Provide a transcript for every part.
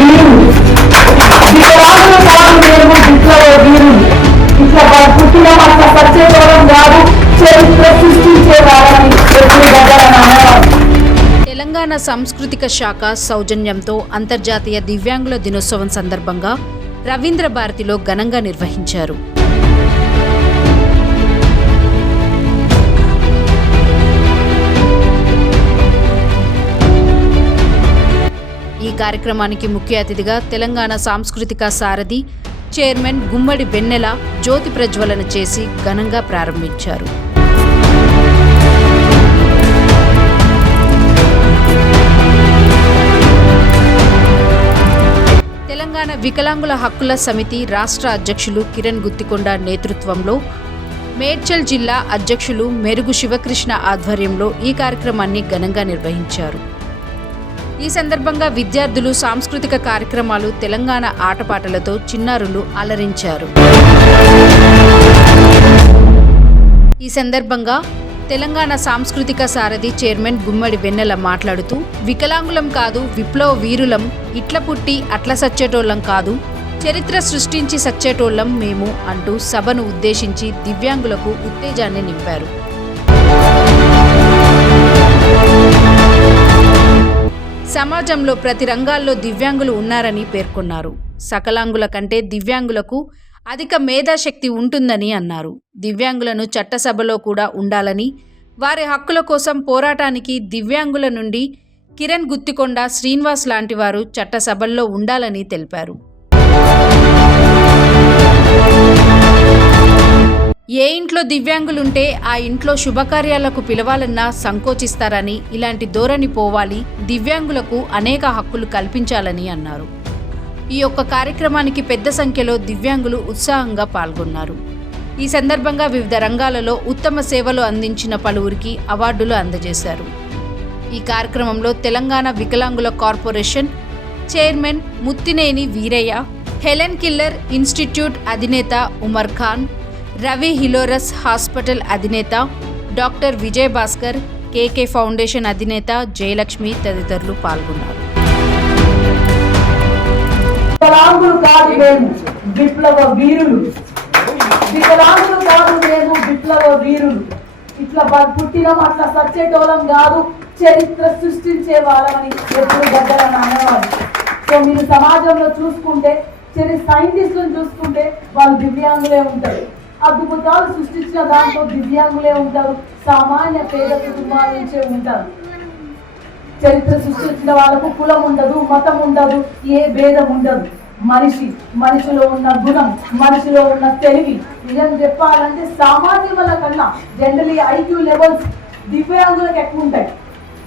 వీరులు వికలాంగులు కాదు మేము విప్లవ వీరులు. ఇట్లా పుట్టిన అట్లా సచ్చేటోళ్ళం కాదు, చరిత్ర సృష్టించే వాళ్ళని తెలంగాణ సాంస్కృతిక శాఖ సౌజన్యంతో అంతర్జాతీయ దివ్యాంగుల దినోత్సవం సందర్భంగా రవీంద్ర భారతిలో ఘనంగా నిర్వహించారు. ఈ కార్యక్రమానికి ముఖ్య అతిథిగా తెలంగాణ సాంస్కృతిక సారథి చైర్మన్ గుమ్మడి వెన్నెల జ్యోతి ప్రజ్వలన చేసి ఘనంగా ప్రారంభించారు. తెలంగాణ వికలాంగుల హక్కుల సమితి రాష్ట్ర అధ్యక్షులు కిరణ్ గుత్తికొండ నేతృత్వంలో మేడ్చల్ జిల్లా అధ్యక్షులు మెరుగు శివకృష్ణ ఆధ్వర్యంలో ఈ కార్యక్రమాన్ని ఘనంగా నిర్వహించారు. ఈ సందర్భంగా విద్యార్థులు సాంస్కృతిక కార్యక్రమాలు, తెలంగాణ ఆటపాటలతో చిన్నారులు అలరించారు. ఈ సందర్భంగా తెలంగాణ సాంస్కృతిక సారథి చైర్మన్ గుమ్మడి వెన్నెల మాట్లాడుతూ, వికలాంగులం కాదు విప్లవ వీరులం, ఇట్ల పుట్టి అట్ల సచ్చేటోళ్ళం కాదు, చరిత్ర సృష్టించి సచ్చేటోళ్ళం మేము అంటూ సభను ఉద్దేశించి దివ్యాంగులకు ఉత్తేజాన్ని నింపారు. సమాజంలో ప్రతి రంగాల్లో దివ్యాంగులు ఉన్నారని పేర్కొన్నారు. సకలాంగుల కంటే దివ్యాంగులకు అధిక మేధాశక్తి ఉంటుందని అన్నారు. దివ్యాంగులను చట్టసభలో కూడా ఉండాలని, వారి హక్కుల కోసం పోరాటానికి దివ్యాంగుల నుండి కిరణ్ గుత్తికొండ, శ్రీనివాస్ లాంటి వారు చట్టసభల్లో ఉండాలని తెలిపారు. ఏ ఇంట్లో దివ్యాంగులుంటే ఆ ఇంట్లో శుభకార్యాలకు పిలవాలన్నా సంకోచిస్తారని, ఇలాంటి ధోరణి పోవాలి, దివ్యాంగులకు అనేక హక్కులు కల్పించాలని అన్నారు. ఈ యొక్క కార్యక్రమానికి పెద్ద సంఖ్యలో దివ్యాంగులు ఉత్సాహంగా పాల్గొన్నారు. ఈ సందర్భంగా వివిధ రంగాలలో ఉత్తమ సేవలు అందించిన పలువురికి అవార్డులు అందజేశారు. ఈ కార్యక్రమంలో తెలంగాణ వికలాంగుల corporation chairman Muttineni Veeraiah, Helen Keller institute అధినేత ఉమర్ ఖాన్, రవి హిలోరస్ హాస్పిటల్ అధినేత doctor Vijay Bhaskar, KK foundation అధినేత జయలక్ష్మి తదితరులు పాల్గొన్నారు. వికలాంగులు కాదు మేము విప్లవ వీరులు, వికలాంగులు కాదు మేము విప్లవ వీరులు, ఇట్లా పుట్టినం అట్లా సచ్చేటోళ్ళం కాదు, చరిత్ర సృష్టించే వాళ్ళమని ఎప్పుడు దగ్గర అనేవాళ్ళు. సో మీరు సమాజంలో చూసుకుంటే సైంటిస్టులను చూసుకుంటే వాళ్ళు దివ్యాంగులే ఉంటారు, అద్భుతాలు సృష్టించిన దాంట్లో దివ్యాంగులే ఉంటారు, సామాన్య పేద కుటుంబాల నుంచే ఉంటారు. చరిత్ర సృష్టించిన వాళ్ళకు కులం ఉండదు, మతం ఉండదు, ఏ భేదం ఉండదు. మనిషిలో ఉన్న గుణం, మనిషిలో ఉన్న తెలివి, నిజం చెప్పాలంటే సామాన్యముల కన్నా జనరలీ ఐక్యూ లెవెల్స్ దివ్యాంగులకు ఎక్కువ ఉంటాయి.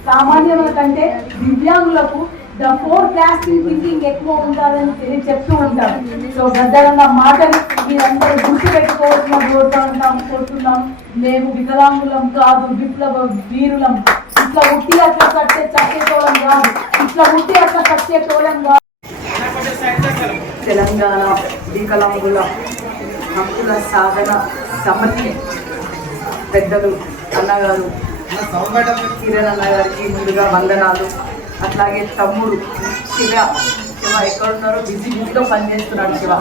సామాన్యముల కంటే దివ్యాంగులకు ద ఫోర్ క్లాస్టింగ్ థింకింగ్ ఎక్కువ ఉంటుందని చెప్తూ ఉంటారు. సో గద్దరంగా మాటలు మీరందరూ గుర్తు పెట్టుకోవాల్సిన కోరుతున్నాం. మేము వికలాంగులం కాదు విప్లవ వీరులం, ఇట్లా ఉట్టి అట్లా చచ్చేటోళ్ళం కాదు, ఇట్లా ఉట్టి అట్లా చచ్చేటోళ్ళం కాదు. తెలంగాణ వికలాంగుల హక్కుల సాధన సమితి పెద్దలు అన్నగారు కిరణ్ అన్నగారికి ముందుగా వందనాలు. అట్లాగే తమ్ముడు శివ ఎక్కడున్నారో బిజీలో పనిచేస్తున్నాడు. శివ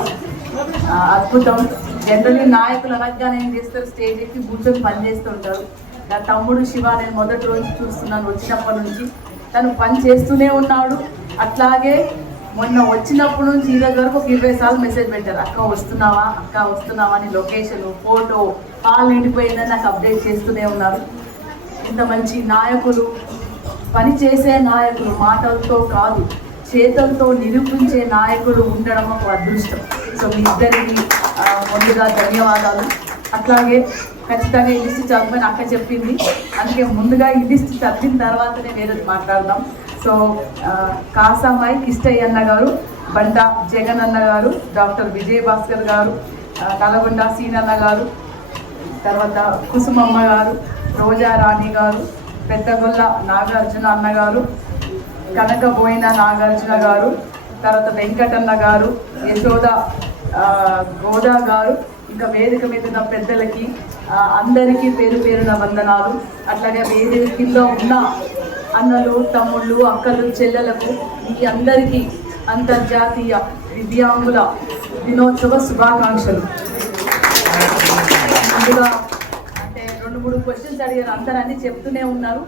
అద్భుతం. జనరల్లీ నాయకులు అనగానే ఏం చేస్తారు, స్టేజ్ ఎక్కి కూర్చొని పనిచేస్తుంటారు. నా తమ్ముడు శివ నేను మొదటి రోజు చూస్తున్నాను, వచ్చినప్పటి నుంచి తను పని చేస్తూనే ఉన్నాడు. అట్లాగే మొన్న వచ్చినప్పటి నుంచి ఈ దగ్గరకు ఒక 20 సార్లు మెసేజ్ పెట్టారు, అక్క వస్తున్నావా అని లొకేషన్, ఫోటో, హాల్ నిండిపోయిందని నాకు అప్డేట్ చేస్తూనే ఉన్నారు. ఇంత మంచి నాయకులు, పని చేసే నాయకులు, మాటలతో కాదు చేతులతో నిరూపించే నాయకులు ఉండడం ఒక అదృష్టం. సో మీ ఇద్దరికి ముందుగా ధన్యవాదాలు. అట్లాగే ఖచ్చితంగా ఈ లిస్ట్ చదవమని అక్క చెప్పింది, అందుకే ముందుగా ఈ లిస్ట్ చదివిన తర్వాతనే వేరేది మాట్లాడదాం. సో కాసామాయి కిష్టయ్య అన్న గారు, బండ జగన్ అన్న గారు, డాక్టర్ విజయ్ భాస్కర్ గారు, నల్గొండ సీనన్న గారు, తర్వాత కుసుమమ్మ గారు, రోజా రాణి గారు, పెద్దగొల్ల నాగార్జున అన్నగారు, కనకబోయిన నాగార్జున గారు, తర్వాత వెంకటన్న గారు, యశోద గోదా గారు, ఇంకా వేదిక మీద ఉన్న పెద్దలకి అందరికీ పేరు పేరున వందనాలు. అట్లాగే వేదికల్లో ఉన్న అన్నలు, తమ్ముళ్ళు, అక్కలు, చెల్లెలకు మీ అందరికీ అంతర్జాతీయ దివ్యాంగుల దినోత్సవ శుభాకాంక్షలు. ముందుగా అంటే 2-3 క్వశ్చన్స్ అడిగారు, అందరూ అన్ని చెప్తూనే ఉన్నారు.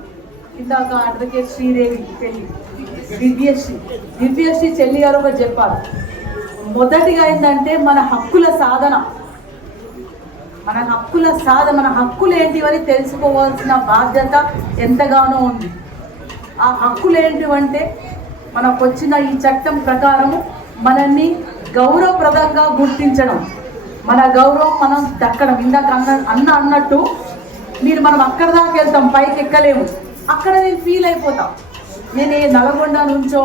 ఇందాక అడ్వకేట్ శ్రీదేవి చెల్లి దివ్యశ్రీ చెల్లి గారు ఒకటి చెప్పారు. మొదటిగా ఏంటంటే మన హక్కుల సాధన, మన హక్కులు ఏంటివని తెలుసుకోవాల్సిన బాధ్యత ఎంతగానో ఉంది. ఆ హక్కులు ఏంటివంటే మనకు వచ్చిన ఈ చట్టం ప్రకారము మనల్ని గౌరవప్రదంగా గుర్తించడం, మన గౌరవం మనం దక్కడం. ఇందాక అన్నట్టు మనం అక్కడ దాకా వెళ్తాం, పైకి ఎక్కలేము. అక్కడ నేను ఫీల్ అయిపోతాం. నేను ఏ నల్గొండ నుంచో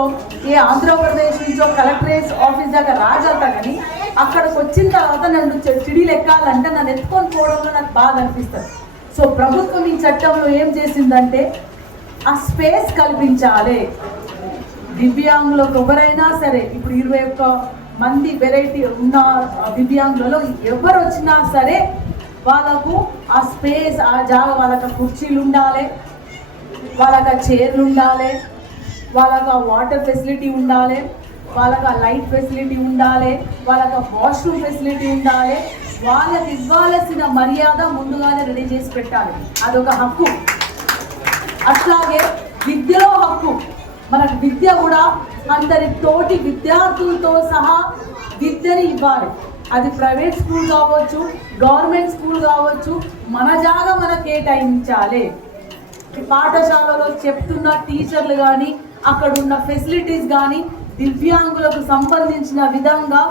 ఏ ఆంధ్రప్రదేశ్ నుంచో కలెక్టరేట్ ఆఫీస్ దాకా రాగలుగుతా, కానీ అక్కడికి వచ్చిన తర్వాత నన్ను చిడీలు ఎక్కాలంటే నన్ను ఎత్తుకొని పోవడంలో నాకు బాగా అనిపిస్తుంది. సో ప్రభుత్వం ఈ చట్టంలో ఏం చేసిందంటే ఆ స్పేస్ కల్పించాలి. దివ్యాంగులకు ఎవరైనా సరే, ఇప్పుడు 21 మంది వెరైటీ ఉన్న దివ్యాంగులలో ఎవరు వచ్చినా సరే వాళ్ళకు ఆ స్పేస్, ఆ జాగా, వాళ్ళకి కుర్చీలు ఉండాలి, వాళ్ళకి చైర్లు ఉండాలి, వాళ్ళకి వాటర్ ఫెసిలిటీ ఉండాలి, వాళ్ళకి లైట్ ఫెసిలిటీ ఉండాలి, వాళ్ళకి వాష్రూమ్ ఫెసిలిటీ ఉండాలి. వాళ్ళకి ఇవ్వాల్సిన మర్యాద ముందుగానే రెడీ చేసి పెట్టాలి. అదొక హక్కు. అట్లాగే విద్యలో హక్కు. మనకు విద్య కూడా అందరి తోటి విద్యార్థులతో సహా విద్యని ఇవ్వాలి. అది ప్రైవేట్ స్కూల్ కావచ్చు, గవర్నమెంట్ స్కూల్ కావచ్చు, మన జాగా మనకు కేటాయించాలి. పాఠశాలలో చెప్తున్న టీచర్లు కానీ, అక్కడ ఉన్న ఫెసిలిటీస్ కానీ దివ్యాంగులకు సంబంధించిన విధంగా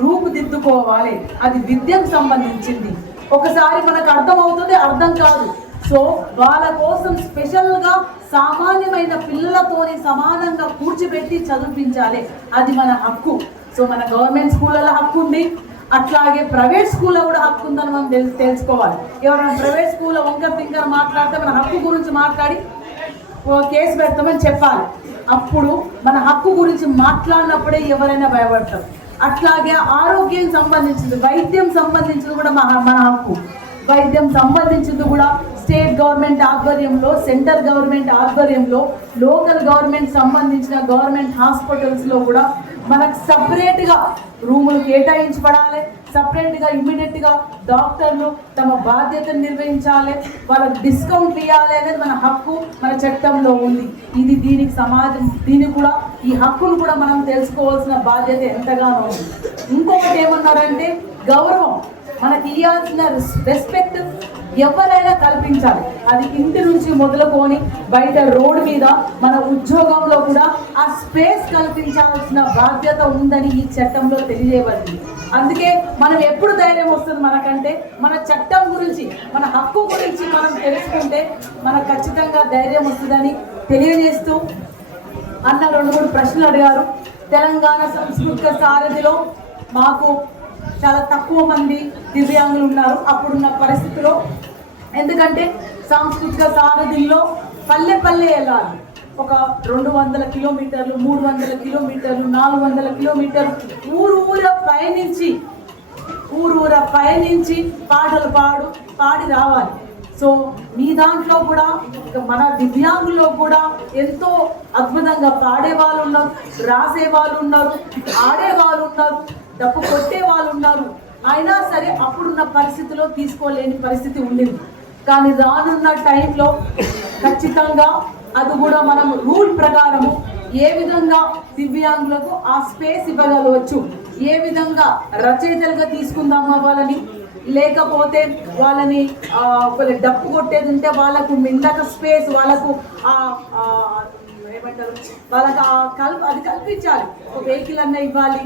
రూపుదిద్దుకోవాలి. అది విద్యకు సంబంధించింది. ఒకసారి మనకు అర్థమవుతుంది, అర్థం కాదు. సో వాళ్ళ కోసం స్పెషల్గా సామాన్యమైన పిల్లలతోని సమానంగా కూర్చిపెట్టి చదివించాలి. అది మన హక్కు. సో మన గవర్నమెంట్ స్కూళ్ళలో హక్కు ఉంది, అట్లాగే ప్రైవేట్ స్కూల్లో కూడా హక్కు ఉందని మనం తెలుసుకోవాలి. ఎవరైనా ప్రైవేట్ స్కూల్లో వంకర్ తింకర్ మాట్లాడితే మన హక్కు గురించి మాట్లాడి కేసు పెడతామని చెప్పాలి. అప్పుడు మన హక్కు గురించి మాట్లాడినప్పుడే ఎవరైనా భయపడతారు. అట్లాగే ఆరోగ్యం సంబంధించింది, వైద్యం సంబంధించింది కూడా మన హక్కు. వైద్యం సంబంధించింది కూడా స్టేట్ గవర్నమెంట్ ఆధ్వర్యంలో, సెంట్రల్ గవర్నమెంట్ ఆధ్వర్యంలో, లోకల్ గవర్నమెంట్ సంబంధించిన గవర్నమెంట్ హాస్పిటల్స్లో కూడా మనకు సపరేట్గా రూములు కేటాయించబడాలి. సపరేట్గా ఇమ్మీడియట్గా డాక్టర్లు తమ బాధ్యతను నిర్వహించాలి, వాళ్ళకి డిస్కౌంట్ ఇవ్వాలి అనేది మన హక్కు, మన చట్టంలో ఉంది. ఇది దీనికి కూడా ఈ హక్కును కూడా మనం తెలుసుకోవాల్సిన బాధ్యత ఎంతగానో ఉంది. ఇంకొకటి ఏమన్నారంటే గౌరవం. మనకి ఇవ్వాల్సిన రెస్పెక్ట్ ఎవరైనా కల్పించాలి. అది ఇంటి నుంచి మొదలుకొని బయట రోడ్డు మీద, మన ఉద్యోగంలో కూడా ఆ స్పేస్ కల్పించాల్సిన బాధ్యత ఉందని ఈ చట్టంలో తెలియజేయబడింది. అందుకే మనం ఎప్పుడు ధైర్యం వస్తుంది మనకంటే మన చట్టం గురించి, మన హక్కు గురించి మనం తెలుసుకుంటే మనకు ఖచ్చితంగా ధైర్యం వస్తుందని తెలియజేస్తూ అన్న 2-3 ప్రశ్నలు అడిగారు. తెలంగాణ సాంస్కృతిక సారథిలో మాకు చాలా తక్కువ మంది దివ్యాంగులు ఉన్నారు అప్పుడున్న పరిస్థితిలో. ఎందుకంటే సాంస్కృతిక సారథిలో పల్లె వెళ్ళాలి. ఒక 200 కిలోమీటర్లు, 300 కిలోమీటర్లు, 400 కిలోమీటర్లు ఊరూర పయనించి పాటలు పాడి రావాలి. సో మీ దాంట్లో కూడా మన దివ్యాంగుల్లో కూడా ఎంతో అద్భుతంగా పాడే వాళ్ళు ఉన్నారు, రాసే వాళ్ళు ఉన్నారు, ఆడే వాళ్ళు ఉన్నారు, డప్పు కొట్టే వాళ్ళు ఉన్నారు. అయినా సరే అప్పుడున్న పరిస్థితిలో తీసుకోలేని పరిస్థితి ఉండింది. కానీ రానున్న టైంలో ఖచ్చితంగా అది కూడా మనం రూల్ ప్రకారము ఏ విధంగా దివ్యాంగులకు ఆ స్పేస్ ఇవ్వగలవచ్చు, ఏ విధంగా రచయితలుగా తీసుకుందామా వాళ్ళని, లేకపోతే వాళ్ళని డప్పు కొట్టేది ఉంటే వాళ్ళకు మిందక స్పేస్, వాళ్ళకు ఏమంటారు, వాళ్ళకి అది కల్పించాలి. ఒక వెహికల్ అన్న ఇవ్వాలి,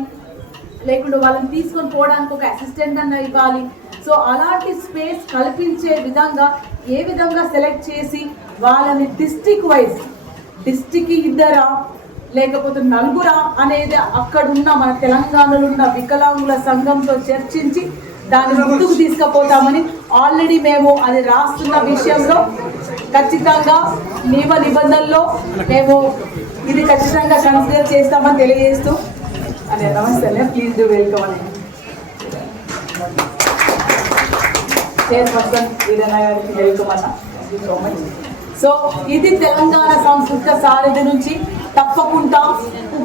లేకుంటే వాళ్ళని తీసుకొని పోవడానికి ఒక అసిస్టెంట్ అన్న ఇవ్వాలి. సో అలాంటి స్పేస్ కల్పించే విధంగా ఏ విధంగా సెలెక్ట్ చేసి వాళ్ళని డిస్టిక్ 2 లేకపోతే 4 అనేది అక్కడున్న మన తెలంగాణలో ఉన్న వికలాంగుల సంఘంతో చర్చించి దాన్ని ముందుకు తీసుకుపోతామని ఆల్రెడీ మేము అది రాస్తున్న విషయంలో ఖచ్చితంగా నిబంధనల్లో మేము ఇది ఖచ్చితంగా కన్సిడర్ చేస్తామని తెలియజేస్తూ అదే నమస్తే, ప్లీజ్ డూ వెల్కమ్ అని చైర్పర్సన్ వీరన్న గారికి వెల్కమ్ అన్న. Thank you so much. So ఇది తెలంగాణ సాంస్కృతిక సారథి నుంచి తప్పకుండా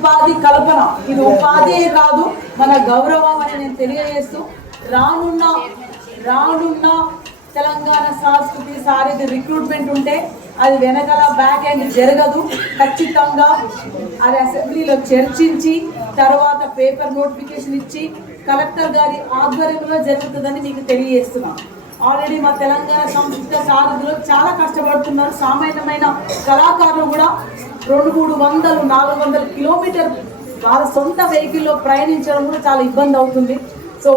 ఉపాధి కల్పన. ఇది ఉపాధి కాదు, మన గౌరవం అని నేను తెలియజేస్తూ రానున్న తెలంగాణ సంస్కృతి సారథి రిక్రూట్మెంట్ ఉంటే అది వెనకాల బ్యాక్ ఎండ్ జరగదు. ఖచ్చితంగా అది అసెంబ్లీలో చర్చించి తర్వాత పేపర్ నోటిఫికేషన్ ఇచ్చి కలెక్టర్ గారి ఆధ్వర్యంలో జరుగుతుందని మీకు తెలియజేస్తున్నాం. ఆల్రెడీ మా తెలంగాణ సంస్కృతి సారథులు చాలా కష్టపడుతున్నారు. సామాన్యమైన కళాకారులు కూడా 200-400 కిలోమీటర్ వాళ్ళ సొంత వెహికల్లో ప్రయాణించడం కూడా చాలా ఇబ్బంది అవుతుంది. సో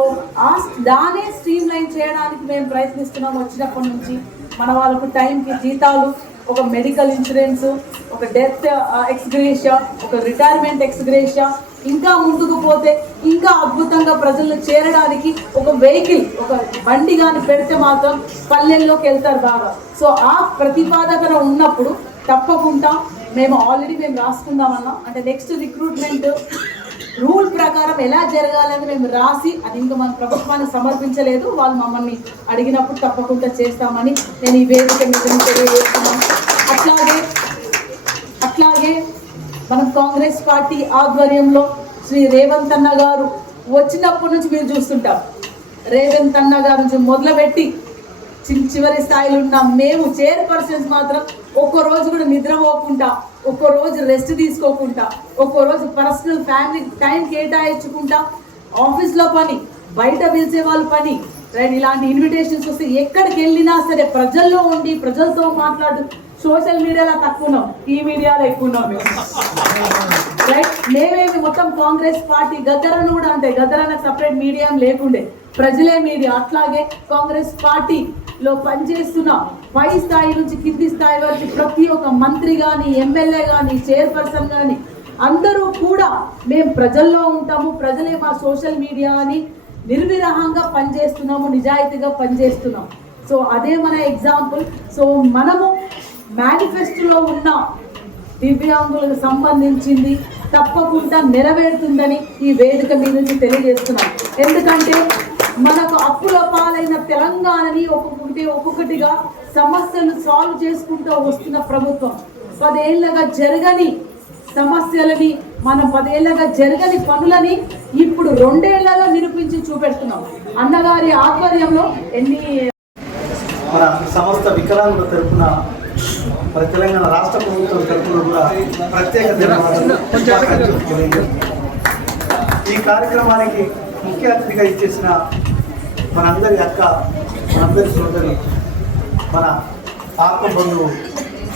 దానే స్ట్రీమ్ లైన్ చేయడానికి మేము ప్రయత్నిస్తున్నాం. వచ్చినప్పటి నుంచి మన వాళ్ళకు టైంకి జీతాలు, ఒక మెడికల్ ఇన్సూరెన్స్, ఒక డెత్ ఎక్స్గ్రేషియా, ఒక రిటైర్మెంట్ ఎక్స్గ్రేషియా, ఇంకా ముందుకు పోతే ఇంకా అద్భుతంగా ప్రజలను చేరడానికి ఒక వెహికల్, ఒక బండి కానీ పెడితే మాత్రం పల్లెల్లోకి వెళ్తారు బాగా. సో ఆ ప్రతిపాదన ఉన్నప్పుడు తప్పకుండా మేము రాసుకుందామన్నా, అంటే నెక్స్ట్ రిక్రూట్మెంట్ రూల్ ప్రకారం ఎలా జరగాలని మేము రాసి అది ఇంకా మన ప్రభుత్వానికి సమర్పించలేదు. వాళ్ళు మమ్మల్ని అడిగినప్పుడు తప్పకుండా చేస్తామని నేను ఈ వేదిక మీద తెలియజేస్తున్నాను. అట్లాగే మనం కాంగ్రెస్ పార్టీ ఆధ్వర్యంలో శ్రీ రేవంత్ అన్న గారు వచ్చినప్పటి నుంచి మీరు చూస్తుంటాం. రేవంత్ అన్న గారు నుంచి మొదలుపెట్టి చివరి స్థాయిలో ఉన్న మేము చైర్పర్సన్స్ మాత్రం ఒక్కరోజు కూడా నిద్రపోకుండా, ఒక్కరోజు రెస్ట్ తీసుకోకుండా, ఒక్కరోజు పర్సనల్ ఫ్యామిలీ టైం కేటాయించుకుంటా, ఆఫీస్లో పని, బయట పిలిచే వాళ్ళ పని, రైట్, ఇలాంటి ఇన్విటేషన్స్ వస్తే ఎక్కడికి వెళ్ళినా సరే ప్రజల్లో ఉండి ప్రజలతో మాట్లాడు. సోషల్ మీడియాలో తక్కువ ఉన్నాం, ఈ మీడియాలో ఎక్కువ ఉన్నాం మేము, రైట్. మేమేమి మొత్తం కాంగ్రెస్ పార్టీ గద్దరను కూడా అంటే గద్దరన్న సపరేట్ మీడియా లేకుండే, ప్రజలే మీడియా. అట్లాగే కాంగ్రెస్ పార్టీలో పనిచేస్తున్న పై స్థాయి నుంచి కింది స్థాయి వరకు ప్రతి ఒక్క మంత్రి కానీ, ఎమ్మెల్యే కానీ, చైర్పర్సన్ కానీ అందరూ కూడా మేము ప్రజల్లో ఉంటాము. ప్రజలే మా సోషల్ మీడియా అని నిర్విరాహంగా పనిచేస్తున్నాము, నిజాయితీగా పనిచేస్తున్నాం. సో అదే మన ఎగ్జాంపుల్. సో మనము మేనిఫెస్టోలో ఉన్న దివ్యాంగులకు సంబంధించింది తప్పకుండా నెరవేరుతుందని ఈ వేదిక మీద నుంచి తెలియజేస్తున్నాం. ఎందుకంటే మనకు అప్పుల పాలైన తెలంగాణని ఒక్కొక్కటిగా సమస్యలు సాల్వ్ చేసుకుంటూ వస్తున్న ప్రభుత్వం 10 ఏళ్ళగా జరగని సమస్యలని, మనం 10 ఏళ్ళగా జరగని పనులని ఇప్పుడు 2 ఏళ్లలో నిరూపించి చూపెడుతున్నాం. అన్నగారి ఆధ్వర్యంలో మన సమస్త వికలాంగుల తరఫున మన తెలంగాణ రాష్ట్ర ప్రభుత్వం తరఫున కూడా ప్రత్యేక ధన్యవాదాలు. ఈ కార్యక్రమానికి ముఖ్య అతిథిగా ఇచ్చేసిన మనందరి అక్క, మనందరి సోదరి, మన ఆత్మ బంధువు,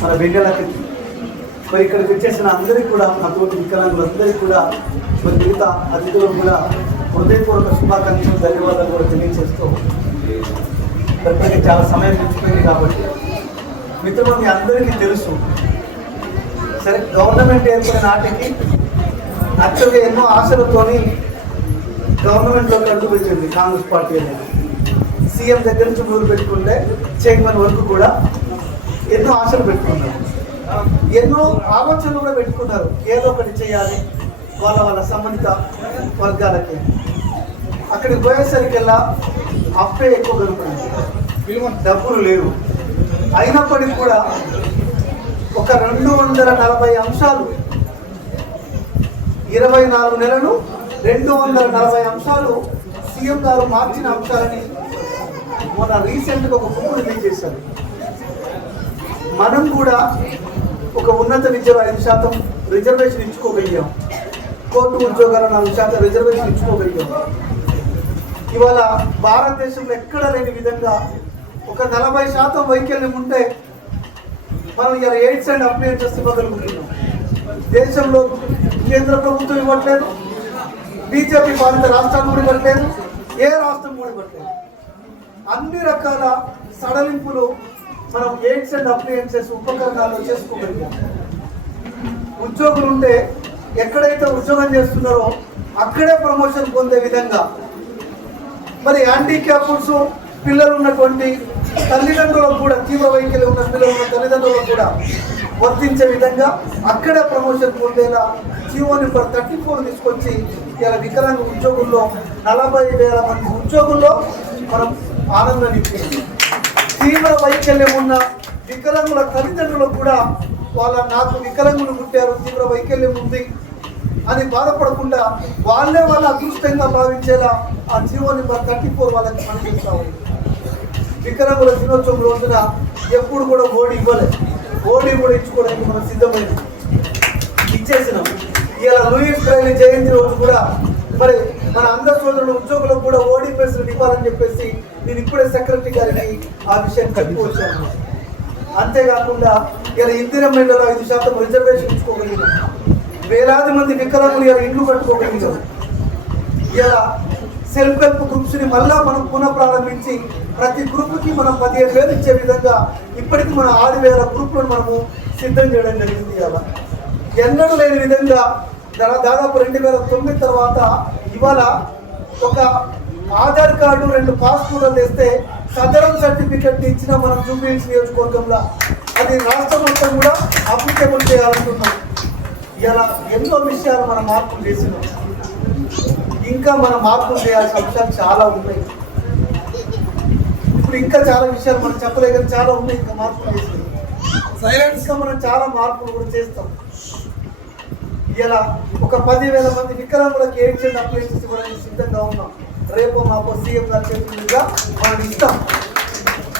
మన వెన్నెలకి, మరి ఇక్కడికి వచ్చేసిన అందరికీ కూడా, నా తోటి వికలాంగులందరికీ కూడా, మరి మిగతా అతిథులకు కూడా హృదయపూర్వక శుభాకాంక్షలు, ధన్యవాదాలు కూడా తెలియజేస్తూ, ప్రతి చాలా సమయం మించిపోయింది కాబట్టి మిత్రులు మీ అందరికీ తెలుసు. సరే, గవర్నమెంట్ ఏర్పడిన నాటికి యాక్చువల్గా ఎన్నో ఆశలతోని గవర్నమెంట్లోకి అడుగుపెట్టింది కాంగ్రెస్ పార్టీ అనేది. సీఎం దగ్గర నుంచి మొదలు పెట్టుకుంటే చైర్మన్ వరకు కూడా ఎన్నో ఆశలు పెట్టుకున్నారు, ఎన్నో ఆలోచనలు కూడా పెట్టుకున్నారు. ఏదో ఒకటి చేయాలి వాళ్ళ సంబంధిత వర్గాలకి. అక్కడికి పోయేసరికల్లా అప్పే ఎక్కువ దొరుకుతుంది, డబ్బులు లేవు. అయినప్పటికీ కూడా ఒక 240 అంశాలు, 24 నెలలు 240 అంశాలు సీఎం గారు మార్చిన అంశాలని మొన్న రీసెంట్గా ఒక బుక్ రిలీజ్ చేశారు. మనం కూడా ఒక ఉన్నత విద్యలో 5% రిజర్వేషన్ ఇచ్చుకోగలిగాం, కోర్టు ఉద్యోగాలు 4% రిజర్వేషన్ ఇచ్చుకోగలిగాం. ఇవాళ భారతదేశంలో ఎక్కడ లేని విధంగా ఒక 40% వైకల్యం ఉంటే మనం ఇలా ఎయిడ్స్ అండ్ అప్లయన్సెస్ ఇవ్వగలుగుతున్నాం. దేశంలో కేంద్ర ప్రభుత్వం ఇవ్వట్లేదు, బీజేపీ పాలిత రాష్ట్రాలు కూడా ఇవ్వట్లేదు, ఏ రాష్ట్రం కూడా ఇవ్వట్లేదు. అన్ని రకాల సడలింపులు మనం ఎయిడ్స్ అండ్ అప్లయన్సెస్ ఉపకరణాలు చేసుకోగలిగాం. ఉద్యోగులు ఉంటే ఎక్కడైతే ఉద్యోగం చేస్తున్నారో అక్కడే ప్రమోషన్ పొందే విధంగా, మరి హ్యాండిక్యాప్డ్స్ పిల్లలు ఉన్నటువంటి తల్లిదండ్రులకు కూడా, తీవ్ర వైకల్యం ఉన్న పిల్లలు ఉన్న తల్లిదండ్రులకు కూడా వర్తించే విధంగా అక్కడే ప్రమోషన్ పొందేలా జీవో నెంబర్ 34 తీసుకొచ్చి ఇలా వికలాంగ ఉద్యోగుల్లో 40,000 మంది ఉద్యోగుల్లో మనం ఆనందం ఇచ్చింది. తీవ్ర వైకల్యం ఉన్న వికలాంగుల తల్లిదండ్రులకు కూడా నాకు వికలాంగులు పుట్టారు, తీవ్ర వైకల్యం ఉంది, అని బాధపడకుండా వాళ్ళ అదృష్టంగా భావించేలా ఆ జీవో నెంబర్ 34 వాళ్ళకి పనిచేస్తా ఉంది. వికలాంగుల దినోత్సవం రోజున ఎప్పుడు కూడా ఓడి ఇవ్వలేదు, ఓడి కూడా ఇచ్చుకోవడానికి మనం సిద్ధమైంది, ఇచ్చేసినాం. ఇలా లూయిస్ బ్రైలీ జయంతి రోజు కూడా మరి మన అందరి సోదరులు ఉద్యోగులకు కూడా ఓడి ఫెసిలిటీ ఇవ్వాలని చెప్పేసి నేను ఇప్పుడే సెక్రటరీ గారికి ఆ విషయం కట్టుకొచ్చాను. అంతేకాకుండా ఇలా ఇందిరమ్మలో 5% రిజర్వేషన్ ఇచ్చుకోగలిగినాం. వేలాది మంది వికలాంగులు ఇలా ఇండ్లు కట్టుకోగలిగాం. ఇలా సెల్ఫ్ హెల్ప్ గ్రూప్స్ ని మళ్ళా మనం పునః ప్రారంభించి ప్రతి గ్రూప్ కి మనం 15,000 ఇచ్చే విధంగా ఇప్పటికి మన 6,000 గ్రూపులను మనము సిద్ధం చేయడం జరిగింది. ఇలా ఎన్నడూ లేని విధంగా దాదాపు 2009 తర్వాత ఇవాళ ఒక ఆధార్ కార్డు 2 పాస్పోర్ట్లు తెస్తే సదరం సర్టిఫికెట్ ఇచ్చిన మనం జూబ్లీహిల్స్ నియోజకవర్గంలో అది రాష్ట్రం మొత్తం కూడా అప్లికేబుల్ చేయాలనుకున్నాం. ఇలా ఎన్నో విషయాలు మనం మార్పులు చేసినాం. ఇంకా మనం మార్పులు చేయాల్సిన అంశాలు చాలా ఉన్నాయి. ఇప్పుడు ఇంకా చాలా విషయాలు మనం చెప్పలే కానీ చాలా ఉన్నాయి. ఇంకా మార్పులు చేసినాం. ఇంకా మనం చాలా మార్పులు కూడా చేస్తాం. ఇలా ఒక 10,000 మంది వికలాంగులకు ఏడ్చేది అప్లికేషన్స్ ఇవ్వడానికి సిద్ధంగా ఉన్నాం. రేపు మాకు సీఎం గారి చేతులుగా మనం ఇస్తాం,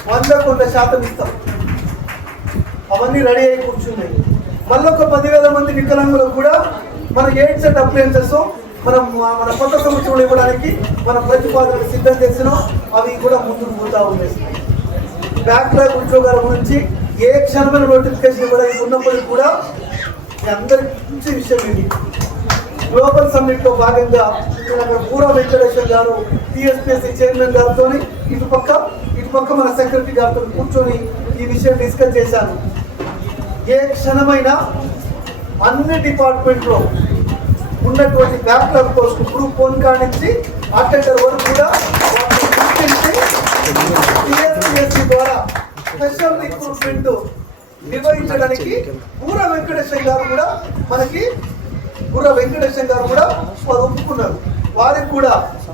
100% ఇస్తాం. అవన్నీ రెడీ అయి కూర్చున్నాయి. మళ్ళీ ఒక 10,000 మంది వికలాంగులకు కూడా మన ఎయిడ్స్ అండ్ అప్లయన్సెస్ మన కొత్త సంవత్సరంలో ఇవ్వడానికి మన ప్రతిపాదనలు సిద్ధం చేసినాం. అవి కూడా ముందుకు పోతా ఉన్నాయి. బ్యాక్లాగ్ ఉద్యోగాల గురించి ఏ క్షణమైన నోటిఫికేషన్ ఇవ్వడానికి ఉన్నప్పటికీ కూడా అందరికి మంచి విషయం ఇది. గ్లోబల్ సమ్మిట్ లో భాగంగా పూరా వెంకటేశ్వర గారు టీఎస్పీఎస్సీ చైర్మన్ గారితో ఇటుపక్క మన సెక్రటరీ గారితో కూర్చొని ఈ విషయం డిస్కస్ చేశాను. ఏ క్షణమైనా అన్ని డిపార్ట్మెంట్లో ఉన్నటువంటి బ్యాక్లాగ్ పోస్ట్ గ్రూప్ 1 కాడి నుంచి అటెండర్ వరకు కూడా టీఎస్పీఎస్సీ ద్వారా స్పెషల్ రిక్రూట్మెంట్ నిర్వహించడానికి పూరా వెంకటేశ్వర గారు కూడా వారు ఒప్పుకున్నారు. వారికి కూడా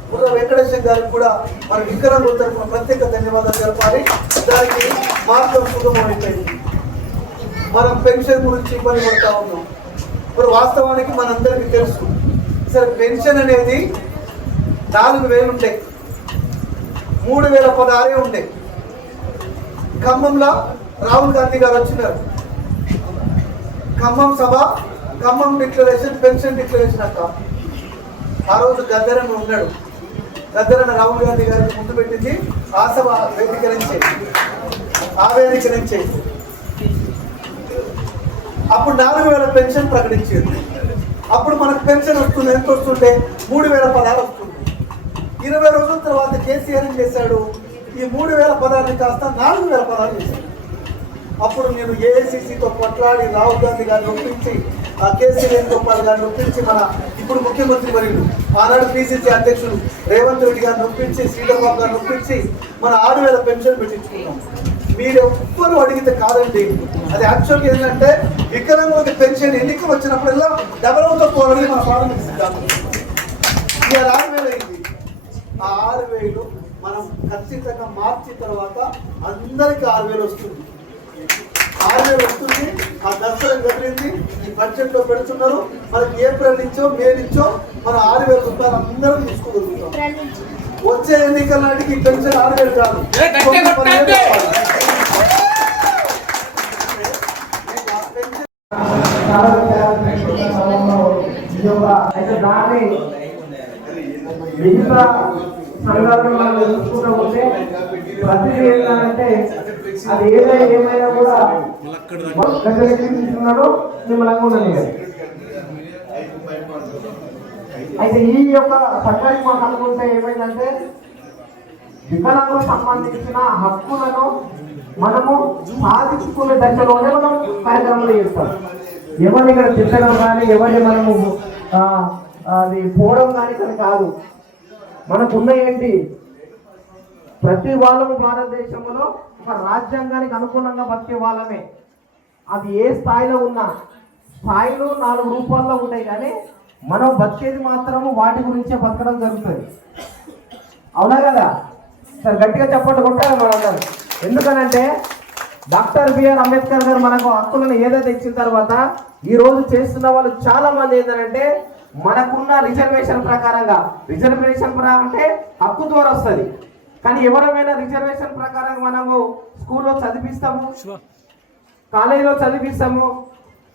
పూరా వెంకటేశ్వర గారికి కూడా మన వికలాంగుల తరఫున ప్రత్యేక ధన్యవాదాలు తెలపాలి. దానికి మార్గం సుగమమైపోయింది. మనం పెన్షన్ గురించి ఇబ్బంది పడుతూ ఉన్నాం. ఇప్పుడు వాస్తవానికి మనందరికీ తెలుసు, సరే పెన్షన్ అనేది 4,000 ఉండే, 3,016 ఉండే. ఖమ్మంలో రాహుల్ గాంధీ గారు వచ్చినారు. ఖమ్మం సభ, ఖమ్మం డిక్లరేషన్, పెన్షన్ డిక్లరేషన్ అక్క. ఆ రోజు గద్దరన్న ఉన్నాడు. గద్దరన్న రాహుల్ గాంధీ గారికి ముందు పెట్టింది ఆ సభ వేదిక నుంచి. అప్పుడు 4,000 పెన్షన్ ప్రకటించారు. అప్పుడు మనకు పెన్షన్ వస్తుంది, ఎంత వస్తుంటే 3,016 వస్తుంది. 20 రోజుల తర్వాత కేసీఆర్ ఏం చేశాడు, ఈ 3,016 కాస్త 4,016 చేశాడు. అప్పుడు నేను ఏఐసిసితో కొట్లాడి రాహుల్ గాంధీ గారిని ఒప్పించి, కేసీ వేణుగోపాల్ గారిని ఒప్పించి, మన ఇప్పుడు ముఖ్యమంత్రి వర్యులు ఆనాడు పిసిసి అధ్యక్షుడు రేవంత్ రెడ్డి గారిని ఒప్పించి, శ్రీధర్బాబు గారిని ఒప్పించి మన 6,000 పెన్షన్ పెట్టించుకున్నాం. మీరు ఎవ్వరు అడిగితే కాదండి, అది యాక్చువల్గా ఏంటంటే వికలాంగులకి పెన్షన్ ఎన్నిక వచ్చినప్పుడల్లా డబల్తో పోవాలని మన ప్రారంభిక సిద్ధాంతం. ఇవాళ 6,000 అయింది. ఆ 6,000 మనం ఖచ్చితంగా మార్చి తర్వాత అందరికీ 6,000 వస్తుంది. 6,000 వస్తుంది. ఆ దసరా గదిలింది, ఈ బడ్జెట్ లో పెడుతున్నారు. మనకి ఏప్రిల్ నుంచో మే నుంచో మనం 6,000 రూపాయలు అందరం తీసుకోగలుగుతాం. వచ్చే ఎన్నికల నాటికి ఈ పెన్షన్ 6,000 కాదు, దాన్ని మిగతా సంఘాలను మనం చూసుకుంటూ ఉంటే ప్రతిదీ ఏంటంటే అది ఏమైనా కూడా తీసుకున్నాడు మిమ్మల్ని ఉన్నది. అయితే ఈ యొక్క చట్టానికి మాకు అనుకుంటే ఏమైందంటే వికలాంగులకు సంబంధించిన హక్కులను మనము సాధించుకునే దశలోనే మనం కార్యక్రమాలు చేస్తాం. ఎవరిని ఇక్కడ తిట్టడం కానీ, ఎవరిని మనము అది పోవడం కానీ ఇక్కడ కాదు. మనకున్న ఏంటి, ప్రతి వాళ్ళము భారతదేశంలో ఒక రాజ్యాంగానికి అనుగుణంగా బతికే వాళ్ళమే. అది ఏ స్థాయిలో ఉన్నా స్థాయిలో 4 రూపాల్లో ఉంటాయి, కానీ మనం బతికేది మాత్రము వాటి గురించే బతకడం జరుగుతుంది. అవునా కదా? సరే గట్టిగా చెప్పండి కొట్టాలి మనందరం. ఎందుకనంటే డాక్టర్ బిఆర్ అంబేద్కర్ గారు మనకు హక్కులను ఏదైతే ఇచ్చిన తర్వాత ఈ రోజు చేస్తున్న వాళ్ళు చాలా మంది ఏంటంటే మనకున్న రిజర్వేషన్ ప్రకారంగా, రిజర్వేషన్ అంటే హక్కు ద్వారా వస్తుంది. కానీ ఎవరైనా రిజర్వేషన్ ప్రకారం మనము స్కూల్లో చదివిస్తాము, కాలేజీలో చదివిస్తాము.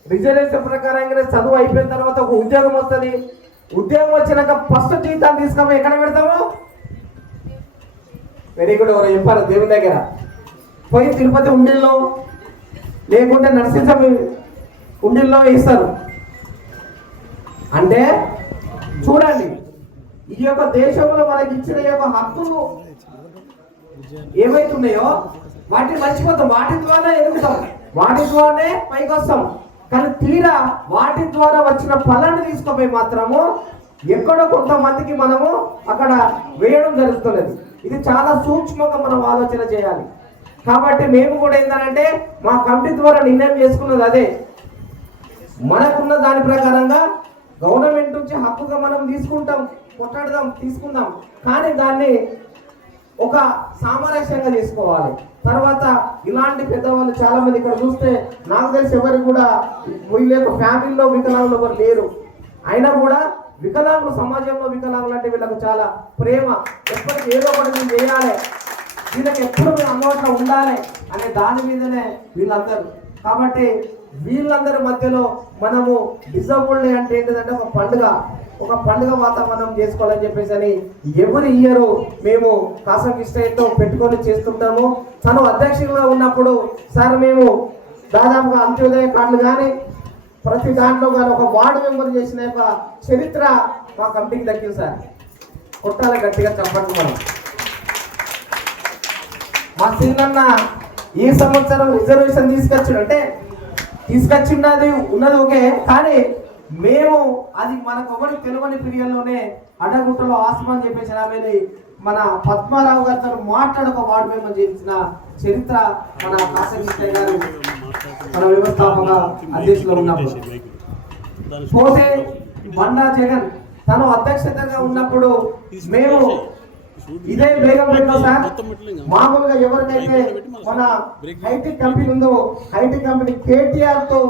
రిజర్వేషన్ ప్రకారంగా చదువు అయిపోయిన తర్వాత ఒక ఉద్యోగం వస్తుంది. ఉద్యోగం వచ్చినాక ఫస్ట్ జీతాన్ని తీసుకొని ఎక్కడ పెడతాము? Very good. ఎవరు చెప్పారు? దేవుని దగ్గర పోయి తిరుపతి ఉండిల్లో లేకుంటే నరసింహ ఉండిల్లో వేస్తారు. అంటే చూడండి, ఈ యొక్క దేశంలో మనకి ఇచ్చిన యొక్క హక్కులు ఏమైతున్నాయో వాటిని మర్చిపోతాం. వాటి ద్వారా ఎదుగుతాం, వాటి ద్వారానే పైకి వస్తాం. కానీ తీరా వాటి ద్వారా వచ్చిన ఫలాన్ని తీసుకుపోయి మాత్రము ఎక్కడో కొంతమందికి మనము అక్కడ వేయడం జరుగుతున్నది. ఇది చాలా సూక్ష్మంగా మనం ఆలోచన చేయాలి. కాబట్టి మేము కూడా ఏంటంటే మా కమిటీ ద్వారా నిర్ణయం చేసుకున్నది అదే, మనకున్న దాని ప్రకారంగా గవర్నమెంట్ నుంచి హక్కుగా మనం తీసుకుంటాం, కొట్లాడదాం, తీసుకుందాం. కానీ దాన్ని ఒక సామరస్యంగా చేసుకోవాలి. తర్వాత ఇలాంటి పెద్దవాళ్ళు చాలా మంది ఇక్కడ చూస్తే నాకు తెలిసి ఎవరికి కూడా వీళ్ళ ఫ్యామిలీలో వికలాంగులు ఎవరు లేరు. అయినా కూడా వికలాంగులు, సమాజంలో వికలాంగులు అంటే వీళ్ళకు చాలా ప్రేమ. ఎప్పటికీ ఏదో ఒకటి మేము చేయాలి, వీళ్ళకి ఎప్పుడు మేము అందుబాటులో ఉండాలి అనే దాని మీదనే వీళ్ళందరూ. కాబట్టి వీళ్ళందరి మధ్యలో మనము డిజబుల్డ్ అంటే ఏంటంటే ఒక పండుగ వాతావరణం చేసుకోవాలని చెప్పేసి అని ఎవరి ఇయర్ మేము కాసం ఇష్టంతో పెట్టుకొని చేస్తుంటాము. తను అధ్యక్షులుగా ఉన్నప్పుడు సార్ మేము దాదాపుగా అంత్యోదయ కార్డులు కానీ ప్రతి దాంట్లో కానీ ఒక వార్డు మెంబర్ చేసిన యొక్క చరిత్ర మా కమిటీకి దక్కింది సార్. కొట్టాలి గట్టిగా చెప్పండి. మనం మా సీనన్న ఈ సంవత్సరం రిజర్వేషన్ తీసుకొచ్చినది ఉన్నది ఓకే, కానీ మేము అది మనకు ఒకటి తెలియని పీరియడ్లోనే అడగుట్టలో ఆస్మాన్ చెప్పేసి ఆమెని మన పద్మారావు గారితో మాట్లాడక వార్డు మెంబర్ చేసిన చరిత్ర మన కాశీకృష్ణయ్య గారు మన వ్యవస్థాపక అధ్యక్షులు ఉన్నప్పుడు. పోతే బండా జగన్ తను అధ్యక్షతగా ఉన్నప్పుడు మేము ఇదే బేగంపేటలో సార్ మామూలుగా ఎవరికైతే మన హైటెక్ కంపెనీ ఉందో హైటెక్ కంపెనీ KTR తో